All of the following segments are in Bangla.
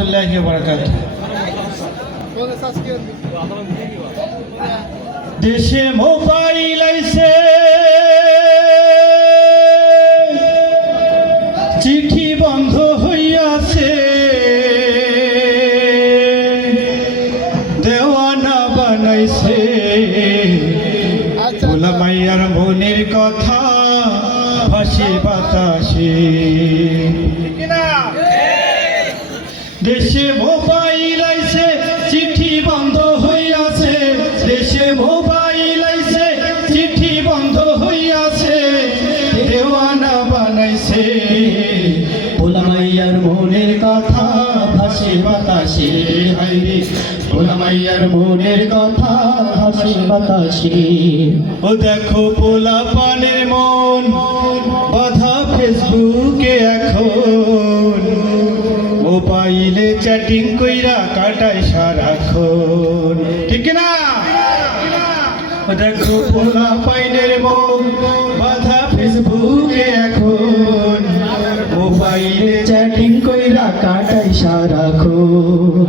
রহমতুল্লাহি ওয়া বারাকাতুহু। দেশে মোবাইল আইছে, চিঠি বন্ধ হইয়াছে, দেওয়ানা বানাইছে ভোলা মাইয়ার মনের কথা ভাসে বাতাসে। দেশে মোবাইল আইছে, চিঠি বন্ধ হইয়াছে, দেশে মোবাইল আইছে, চিঠি বন্ধ হইয়াছে, দেওয়ানা বানাইছে ভোলা মাইয়ার মনের কথা ভাসে বাতাসে। হায়রে ভোলা মাইয়ার মনের কথা ভাসে বাতাসে। ও দেখো ভোলা পানের মন বাধা ফেসবুকে এখন, মোবাইলে চ্যাটিং কইরা কাটায় সারাক্ষণ, ঠিক না? দেখো ভোলা পাইনের মন বাধা ফেসবুকে এখন, মোবাইলে চ্যাটিং কইরা কাটায় সারাক্ষণ।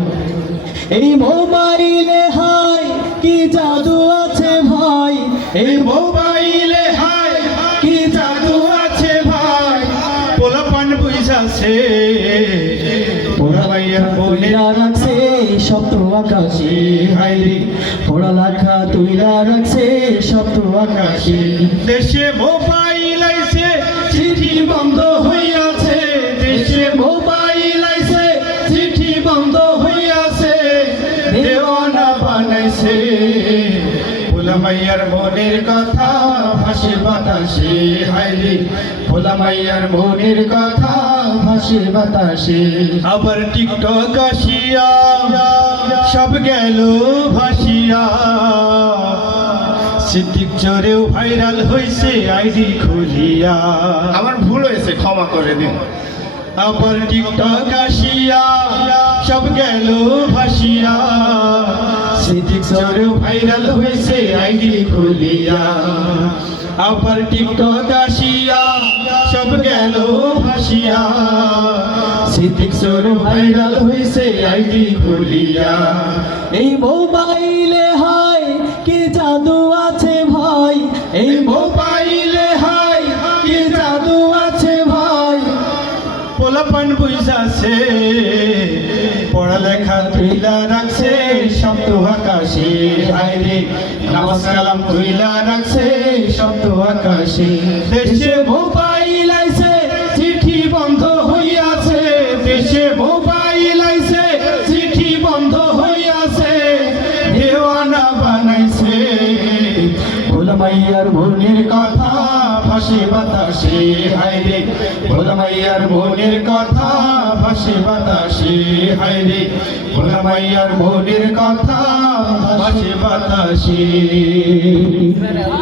এই মোবাইলে হায় কি জাদু আছে ভাই, এই মোবাইলে হায় কি জাদু আছে ভাই, পোলা পান বুঝাছে পোলা মাইয়ার মনেরা রাখছে সপ্ত আকাশে। হায়রে পোড়া লাখা তুইরা রাখছে সপ্ত আকাশে। দেশে মোবাইল আইছে, চিঠি বন্ধ হইয়াছে, দেশে মোবাইল আইছে, চিঠি বন্ধ হইয়াছে, দেওয়ানা বানাইছে ভোলা মাইয়ার মনের কথা ভাসে বাতাসে। হায়রে ভোলা মাইয়ার মনের কথা ভাসে বাতাসে। আবার টিকটক আসিয়া সব গেল ভাসিয়া, সিদ্দিক চোরেও ভাইরাল হইছে আইডি খুলিয়া। আমার ভুল হয়েছে, ক্ষমা করে দিন। আবার টিকটক আসিয়া সব গেল ভাসিয়া, সিদ্দিক চোরেও ভাইরাল হইছে আইডি খুলিয়া। আবার টিকটক আসিয়া সব গেল ভাসিয়া, সিদ্দিক চোরেও ভাইরাল হইছে আইডি খুলিয়া। এই মোবাইলে হায় কি জাদু আছে ভাই, এই মোবাইলে হায় কি জাদু আছে ভাই, পোলাপান বুঝাছে পড়ালেখা তুইলা রাখছে শব্দ আকাশে। হায়রে নামাজ কালাম তুইলা রাখছে শব্দ আকাশে। দেশে মোবাইল আইছে, চিঠি বন্ধ হইয়াছে, দেশে মোবাইল আইছে, চিঠি বন্ধ হইয়াছে, দেওয়ানা বানাইছে ভোলা মাইয়ার মনের কথা ভাসে বাতাসে। হায়রে ভোলা মাইয়ার মনের কথা ভাসে বাতাসে। হায়রে ভোলা মাইয়ার মনের কথা ভাসে বাতাসে।